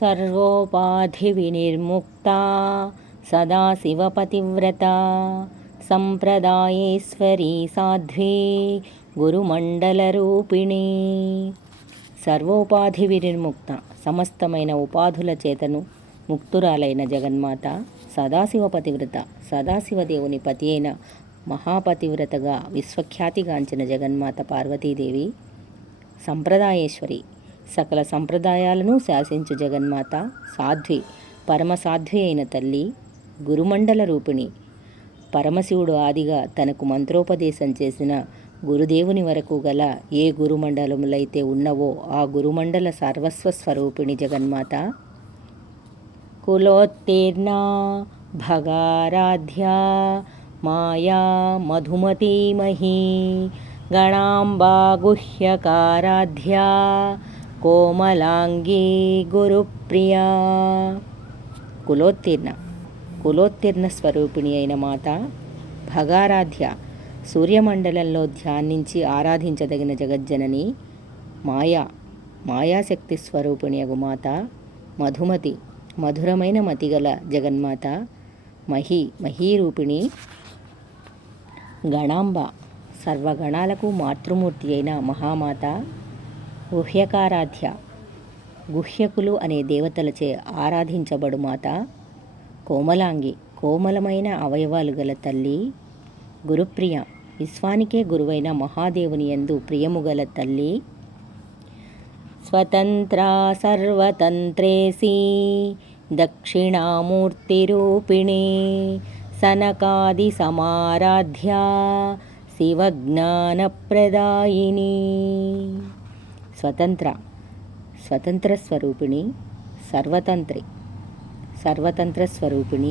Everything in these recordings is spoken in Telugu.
సర్వోపాధివినిర్ముక్తా సదాశివపతివ్రతా సంప్రదాయేశ్వరీ సాధ్వీ గురుమండలరూపిణీ. సర్వోపాధి వినిర్ముక్త, సమస్తమైన ఉపాధుల చేతను ముక్తురాలైన జగన్మాత, సదాశివపతివ్రత, సదాశివదేవుని పతి అయిన మహాపతివ్రతగా విశ్వఖ్యాతిగాంచిన జగన్మాత పార్వతీదేవి, సంప్రదాయేశ్వరి, సకల సంప్రదాయాలను శాసించు జగన్మాత, సాధ్వి, పరమసాధ్వి అయిన తల్లి, గురుమండల రూపిణి, పరమశివుడు ఆదిగా తనకు మంత్రోపదేశం చేసిన గురుదేవుని వరకు గల ఏ గురుమండలములైతే ఉన్నవో ఆ గురుమండల సర్వస్వ స్వరూపిణి జగన్మాత. కులోత్తీర్ణా భగారాధ్యా మాయా మధుమతీమహీ గణాంబా గుహ్యకారాధ్యా కోమలాంగీ గురుప్రియా. కులోత్తీర్ణ స్వరూపిణి అయిన మాత, భగారాధ్య, సూర్యమండలంలో ధ్యానించి ఆరాధించదగిన జగజ్జనని, మాయాశక్తి స్వరూపిణి అగు మాత, మధుమతి, మధురమైన మతిగల జగన్మాత, మహీరూపిణి, గణాంబ, సర్వగణాలకు మాతృమూర్తి అయిన మహామాత, గుహ్యకారాధ్య, గుహ్యకులు అనే దేవతలచే ఆరాధించబడు మాత, కోమలాంగి, కోమలమైన అవయవాలు గల తల్లి, గురుప్రియ, విశ్వానికే గురువైన మహాదేవుని యందు ప్రియము గల తల్లి, స్వతంత్రా సర్వతంత్రేసి దక్షిణామూర్తిరూపిణి సనకాది సమారాధ్యా శివజ్ఞానప్రదాయిని. స్వతంత్ర స్వరూపిణి, సర్వతంత్ర స్వరూపిణి,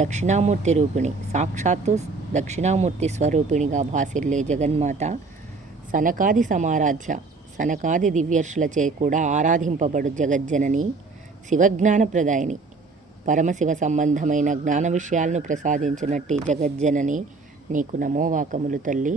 దక్షిణామూర్తి రూపిణి, సాక్షాత్తు దక్షిణామూర్తి స్వరూపిణిగా భాసిల్లే జగన్మాత, సనకాది సమారాధ్య, సనకాది దివ్యర్షులచే కూడా ఆరాధింపబడు జగజ్జనని, శివజ్ఞానప్రదాయిని, పరమశివ సంబంధమైన జ్ఞాన విషయాలను ప్రసాదించినట్టి జగజ్జనని, నీకు నమోవాకములు తల్లి.